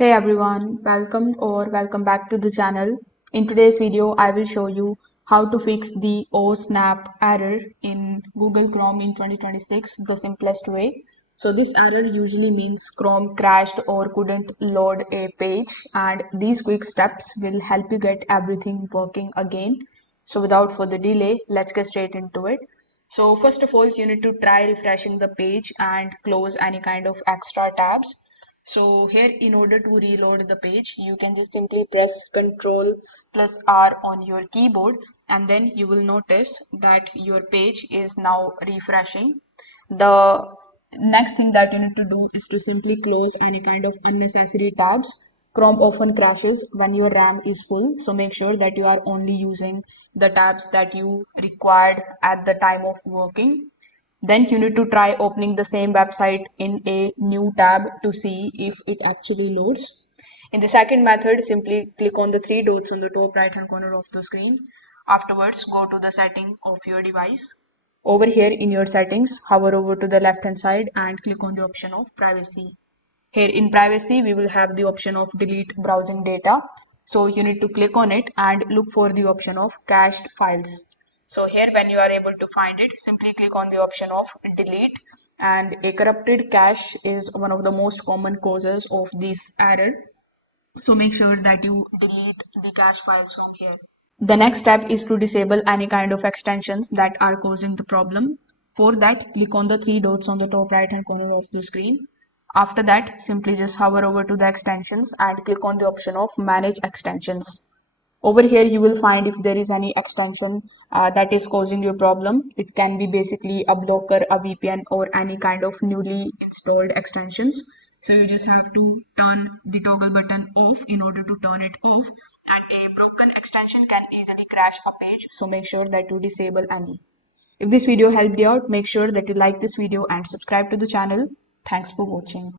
Hey everyone, welcome back to the channel. In today's video, I will show you how to fix the "Oh snap" error in Google Chrome in 2026 the simplest way. So this error usually means Chrome crashed or couldn't load a page, and these quick steps will help you get everything working again. So without further delay, let's get straight into it. So first of all, you need to try refreshing the page and close any kind of extra tabs. So here, in order to reload the page, you can just simply press Ctrl plus R on your keyboard, and then you will notice that your page is now refreshing. The next thing that you need to do is to simply close any kind of unnecessary tabs. Chrome often crashes when your RAM is full, so make sure that you are only using the tabs that you required at the time of working. Then you need to try opening the same website in a new tab to see if it actually loads. In the second method, simply click on the three dots on the top right hand corner of the screen. Afterwards, go to the setting of your device. Over here in your settings, hover over to the left hand side and click on the option of privacy. Here in privacy, we will have the option of delete browsing data. So you need to click on it and look for the option of cached files. So here when you are able to find it, simply click on the option of delete, and a corrupted cache is one of the most common causes of this error. So make sure that you delete the cache files from here. The next step is to disable any kind of extensions that are causing the problem. For that, click on the three dots on the top right hand corner of the screen. After that, simply just hover over to the extensions and click on the option of manage extensions. Over here, you will find if there is any extension that is causing you a problem. It can be basically a blocker, a VPN, or any kind of newly installed extensions. So you just have to turn the toggle button off in order to turn it off. And a broken extension can easily crash a page. So make sure that you disable any. If this video helped you out, make sure that you like this video and subscribe to the channel. Thanks for watching.